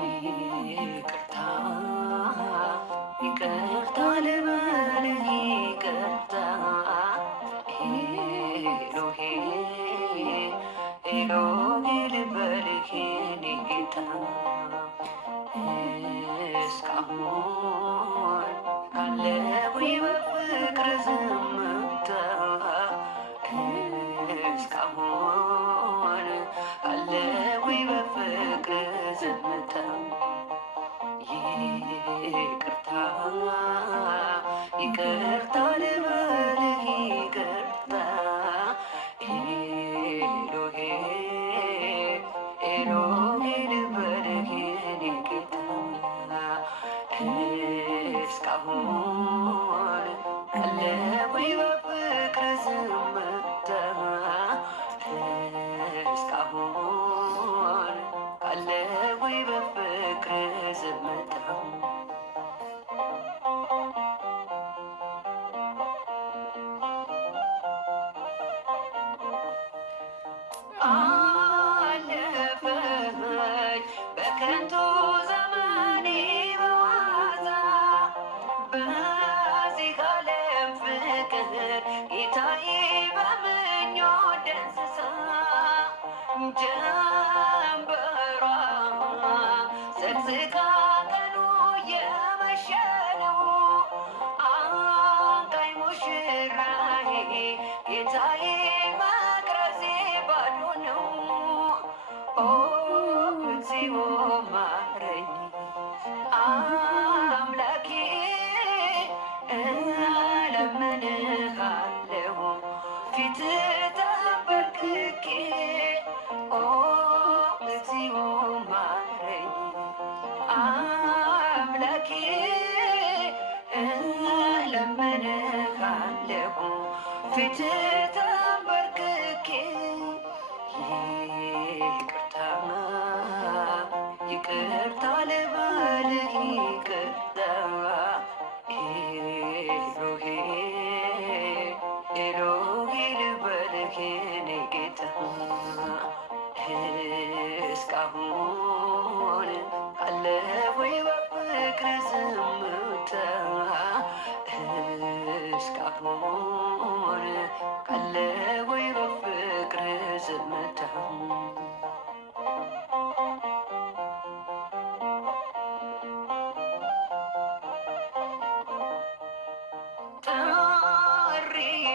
ይቅርታ ይቅርታ ልበልህ ይቅርታ ኤሎሄ ኤሎሄ ልበልህ የኔ ጌታ እስካሁን ካለሁኝ በፍቅር ዝምታ እስካሁን ካለሁኝ በፍቅር ዝምታ ይቅርታ ይቅርታ ልበልህ ይቅርታ ኤሎሄ ኤሎሄ ልበልህ የኔ ጌታ እስካሁን ካለሁኝ በፍቅር ዝምታ እስካሁን ካለሁኝ በፍቅር ዝምታ አለፈኝ በከንቱ ዘመኔ በዋዛ በዚህ ዓለም ፍቅር ጌታዬ በምኞት ደስሳ ጀንበሯ ዘቅዝቃ ቀኑ እየመሸ ነው። አንቃኝ ሙሽራዬ ጌታዬ መቅረዜ ባዶ ነው። ኦ እግዚኦ ማረኝ አምላኬ እለምንሃለሁ ፊትህ ተንበርክኬ ኦ እግዚኦ ማረኝ አምላኬ እለምንሃለሁ ፊትህ ተንበርክኬ ይቅርታ ይቅርታ ልበልህ ይቅርታ ኤሎሄ ኤሎሄ ልበልህ የኔ ጌታ እስካሁን ካለሁኝ በፍቅር ዝምታ እስካሁን ካለሁኝ በፍቅር ዝምታ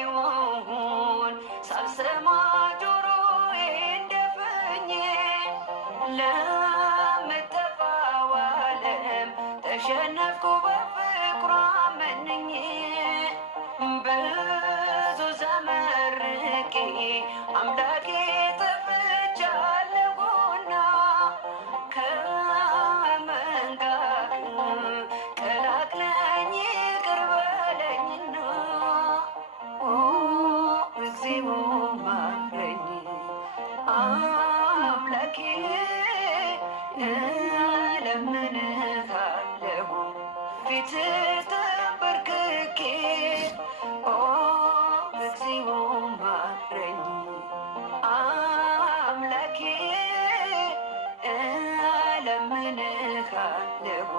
ጥሪውን ሳልሰማ ጆሮዬ እንደፈኘ ለምጠፋው ዓለም ተሸነፍኩ በፍቅሯ መንኜ ብዙ ዘመርቄ አምላኬ ጠፍቻለሁና ከመንጋህ ቀላቅለኝ ይቅር በለኝና ኦ እግዚኦ ማረኝ አምላኬ እለምንሃለሁ ፊትህ ተንበርክኬ ኦ እግዚኦ ማረኝ አምላኬ እለምንሃለሁ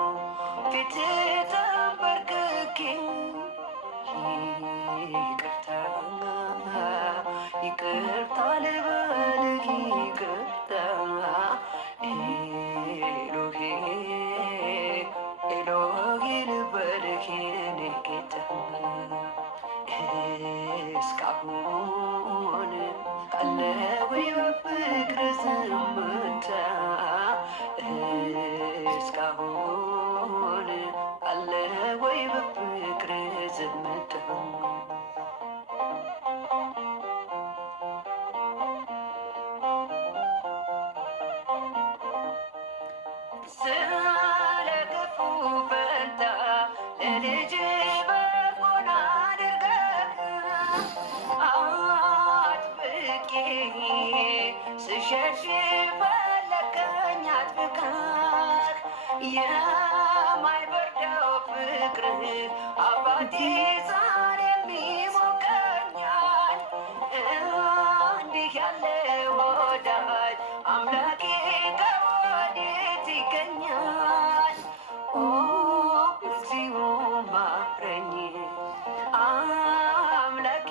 ፊትህ ተንበርክኬ ይቅርታ ይቅርታ ልበልህ ይቅርታ ኤሎሄ ኤሎሄ ልበልህ የኔ ጌታ እስካሁን ካለሁኝ በፍቅር ዝምታ እስካሁን ካለሁኝ በፍቅር ዝምታ ስሸሽ ፈለከኝ አጥብቀህ የማይበርደው ፍቅርህ አባቴ ዛሬም ይሞቀኛል። እንዲህ ያለ ወዳጅ አምላኬ ከወዴት ይገኛል? ኦ እግዚኦ ማረኝ አምላኬ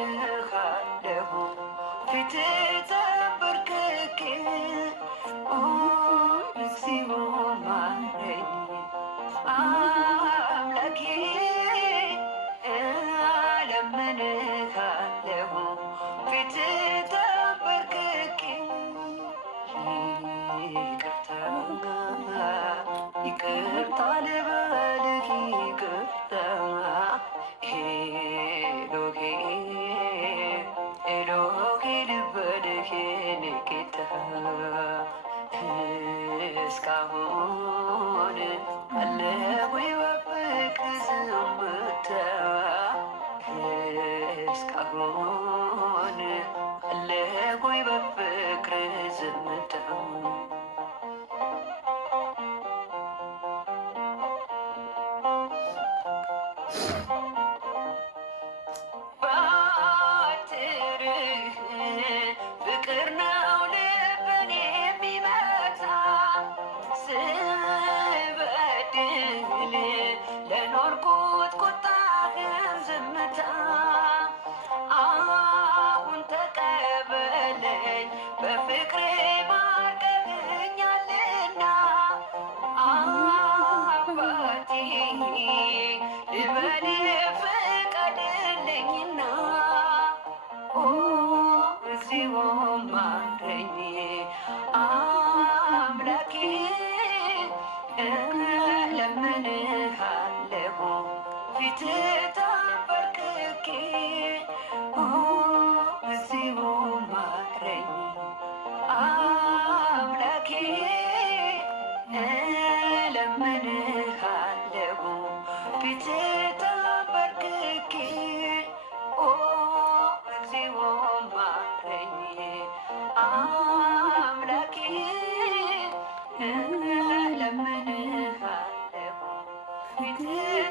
እለምንሃለሁ ፊትህ ተንበርክኬ። ኦ እግዚኦ ማረኝ አምላኬ እለምንሃለሁ ፊትህ ተንበርክኬ። ይቅርታ ይቅርታ ልበልህ ይቅርታ ኤሎሄ ኤሎሄ ልበልህ የኔ ጌታ እስካሁን አለ ወይ በፍቅር ዝምታ እስካሁን አለ ወይ በፍቅር ዝምታ ፍቅር ነው ልብን የሚመታ ስበድል ለኖርኩት ቁጣህም ዝምታ አሁን ተቀበለኝ በፍቅር ባርከኸኛልና አባቴ ልበልህ ፍቀድልኝና እግዚኦ ማረኝ አምላኬ እለምንሃለሁ ፊትህ ተንበርክኬ። እግዚኦ ማረኝ አምላኬ እለምንሃለሁ ፊትህ ተንበርክኬ። እግዚኦ ማረኝ አምላኬ እለምንሃለሁ ፊትህ